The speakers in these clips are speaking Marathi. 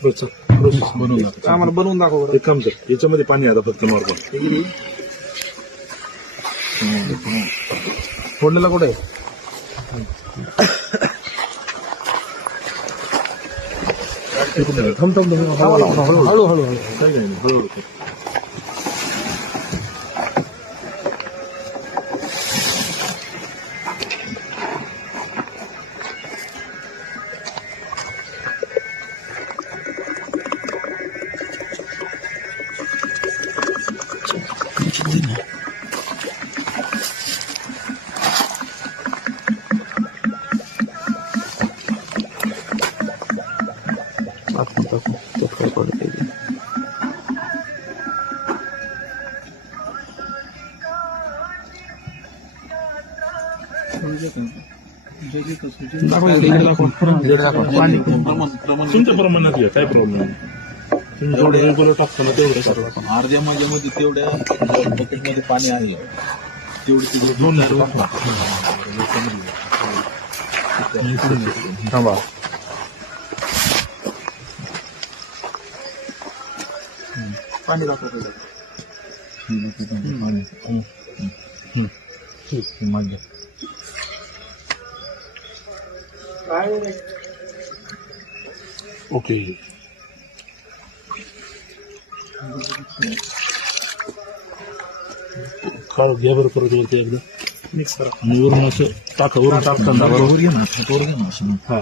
प्रोसेस बनवून दाखव. आम्हाला बनवून दाखव बरं. एक काम कर, याच्यामध्ये पाणी आता फक्त नॉर्मल फोडलेला कुठे आहे? थांब थांब हळू हळू हळू काही नाही हळूहळू कर. तुमच्या प्रमाणात घ्या, काय प्रॉब्लेम नाही. तुम्ही जेवढं रेग्युलर टाकताना तेवढं करा. अर्ध्या माझ्यामध्ये तेवढ्या बकेटमध्ये पाणी आहे तेवढी तिकडे 2 थांबा. पाणी दाखवतो. माझ्या ओके. काढ घ्या बरं परत वरती एकदा मिक्स करा. आणि वरून असं टाका, वरून टाकताना बरोबर घे ना हातावर घे ना असं हा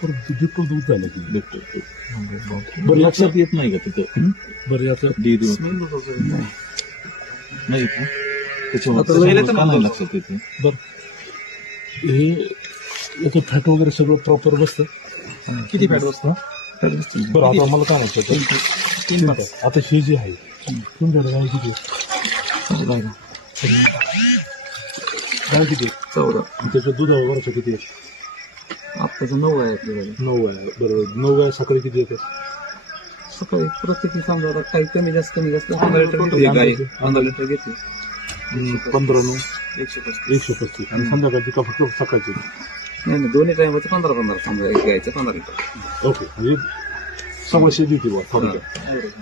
करून डिपो दूध झालं की भेटतो. बरं लक्षात लक्षात येत नाही का तिथं बरं याचं डी देऊन स्मेल होतो. नाही का? आता लय येतं का ना. नाही लक्षात येते? बरं हे याचं फॅट वगैरे सगळं प्रॉपर बसतं. किती फॅट बसतो? बरं आता मला काय म्हणतं तीन पाच. आता हे जे आहे तुमच्याकडे काय किती आहे? काय किती आहे? 14. आणि त्याच्या दुधावर वरचं किती आहे? आत्ताचं 9 आहे आपल्याकडे. 9 आहे. बरोबर 9 आहे. सकाळी किती येतं? सकाळी प्रत्येकी समजा आता काही कमी जास्त 15 लिटर घेते गाई. 15 लिटर घेते. 15 9 135. 135. आणि संध्याकाळची का फक्त सकाळची? नाही दोन्ही टायमाचं 15 समजा एक गायचं 15 लिटर. ओके. म्हणजे 125 देते बा थोडक्यात.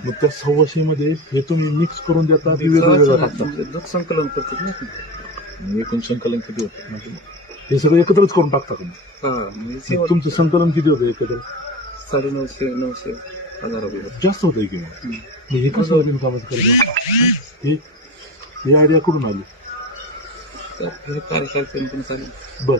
मग त्या 125 मध्ये हे तुम्ही मिक्स करून देता की वेगवेगळं टाकता? दूध संकलन करतात ना. आणि एकूण संकलन किती होतं? म्हणजे हे सगळं एकत्रच करून टाकता तुम्ही? हा म्हणजे मग तुमचं संकलन किती होतं एकत्र? 950 900 1000 रुपये. जास्त होतं की मग हे कसं तुम्ही कामाचं करतो? हे आयडिया कुठून आली? तर कार्यशाळेतून पण चालेल. बरं.